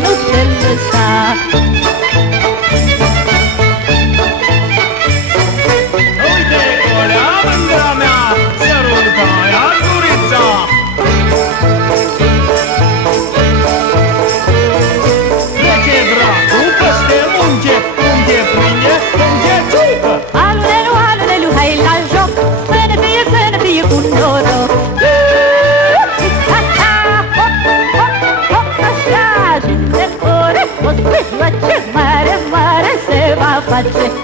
minuțel ăsta. Uite, colea, mândra mea, săruta-ia gurița. Trece dracu peste munge, unde prinde, unde țuică. Alulelu, alulelu, hai la joc, să ne fie cu noroc. Așa, și de ore o să joace, mare, mare se va face.